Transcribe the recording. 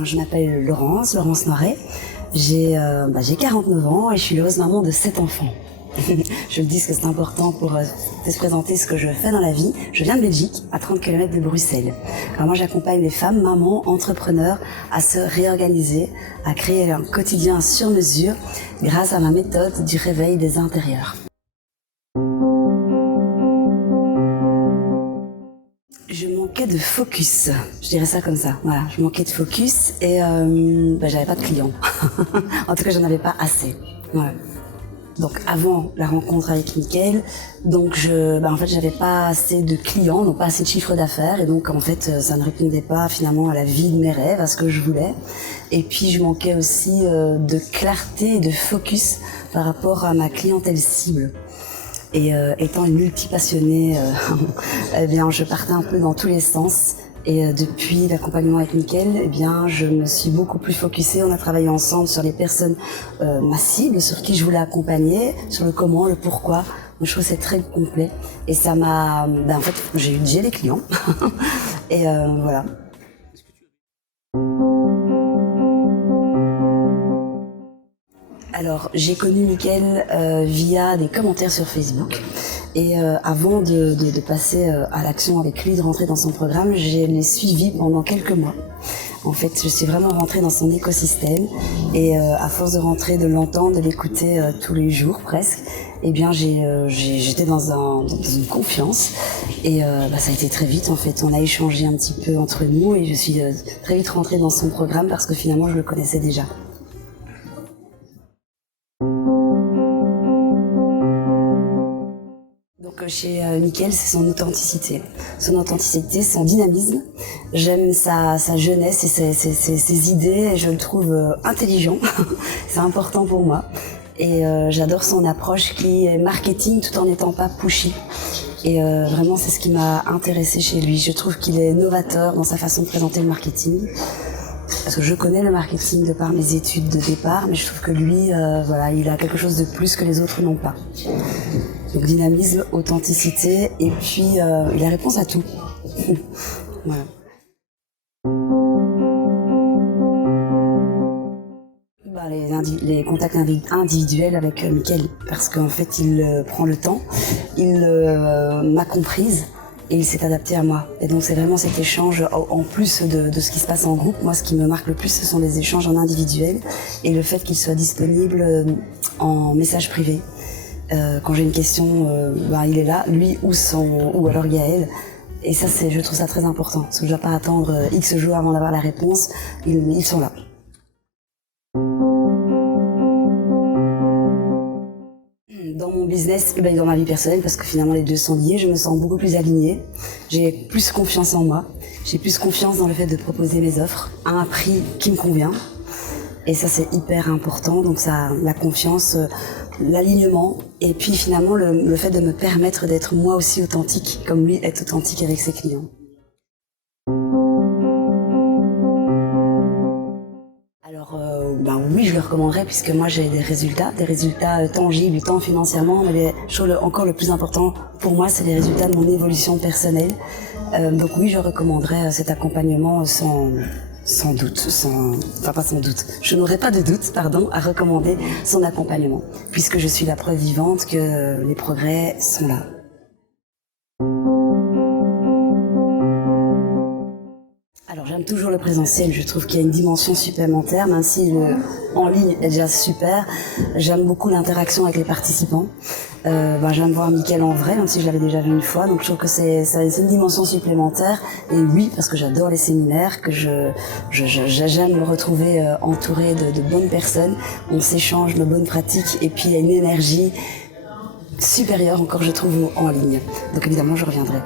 Alors, je m'appelle Laurence Noiret. J'ai 49 ans et je suis l'heureuse maman de 7 enfants. Je me dis que c'est important pour te présenter ce que je fais dans la vie. Je viens de Belgique, à 30 km de Bruxelles. Alors moi, j'accompagne les femmes, mamans, entrepreneurs à se réorganiser, à créer un quotidien sur mesure grâce à ma méthode du réveil des intérieurs. Je manquais de focus, je dirais ça comme ça. Voilà, je manquais de focus et j'avais pas de clients. En tout cas, j'en avais pas assez. Ouais. Donc avant la rencontre avec Mickaël, donc en fait j'avais pas assez de clients, donc pas assez de chiffre d'affaires et donc en fait ça ne répondait pas finalement à la vie de mes rêves, à ce que je voulais. Et puis je manquais aussi de clarté et de focus par rapport à ma clientèle cible. Et étant une multipassionnée, eh bien je partais un peu dans tous les sens. Et depuis l'accompagnement avec Mickaël, eh bien, je me suis beaucoup plus focusée. On a travaillé ensemble sur les personnes, ma cible, sur qui je voulais accompagner, sur le comment, le pourquoi. Donc, je trouve que c'est très complet. Et ça m'a, en fait, j'ai des clients. Et voilà. Alors, j'ai connu Mickaël via des commentaires sur Facebook. Et avant de passer à l'action avec lui, de rentrer dans son programme, je l'ai suivi pendant quelques mois. En fait, je suis vraiment rentrée dans son écosystème et à force de rentrer, de l'entendre, de l'écouter tous les jours presque, eh bien j'étais dans une confiance et ça a été très vite en fait. On a échangé un petit peu entre nous et je suis très vite rentrée dans son programme parce que finalement je le connaissais déjà. Chez Mickaël, c'est son authenticité. Son authenticité, son dynamisme. J'aime sa jeunesse et ses idées et je le trouve intelligent. C'est important pour moi. Et j'adore son approche qui est marketing tout en n'étant pas pushy. Et vraiment, c'est ce qui m'a intéressée chez lui. Je trouve qu'il est novateur dans sa façon de présenter le marketing. Parce que je connais le marketing de par mes études de départ, mais je trouve que lui, il a quelque chose de plus que les autres n'ont pas. Donc dynamisme, authenticité, et puis il a réponse à tout. Voilà. Les contacts individuels avec Mickaël, parce qu'en fait il prend le temps, il m'a comprise et il s'est adapté à moi. Et donc c'est vraiment cet échange, en plus de ce qui se passe en groupe, moi ce qui me marque le plus ce sont les échanges en individuel et le fait qu'il soit disponible en message privé. Quand j'ai une question, il est là, lui ou alors Gaël. Et ça, je trouve ça très important, parce que je ne dois pas attendre X jours avant d'avoir la réponse, ils sont là. Dans mon business et dans ma vie personnelle, parce que finalement les deux sont liés, je me sens beaucoup plus alignée, j'ai plus confiance en moi, j'ai plus confiance dans le fait de proposer mes offres à un prix qui me convient. Et ça, c'est hyper important, donc ça, la confiance, l'alignement, et puis finalement le fait de me permettre d'être moi aussi authentique, comme lui est authentique avec ses clients. Alors oui, je le recommanderais puisque moi j'ai des résultats tangibles, tant financièrement, mais encore le plus important pour moi, c'est les résultats de mon évolution personnelle. Donc oui, je recommanderais cet accompagnement sans doute, pas sans doute. Je n'aurais pas de doute, à recommander son accompagnement, puisque je suis la preuve vivante que les progrès sont là. Alors j'aime toujours le présentiel, je trouve qu'il y a une dimension supplémentaire, même si le en ligne est déjà super. J'aime beaucoup l'interaction avec les participants. J'aime voir Mickaël en vrai, même si je l'avais déjà vu une fois, donc je trouve que c'est une dimension supplémentaire. Et oui, parce que j'adore les séminaires, que j'aime me retrouver entourée de bonnes personnes. On s'échange de bonnes pratiques et puis il y a une énergie supérieure encore, je trouve, en ligne. Donc évidemment, je reviendrai.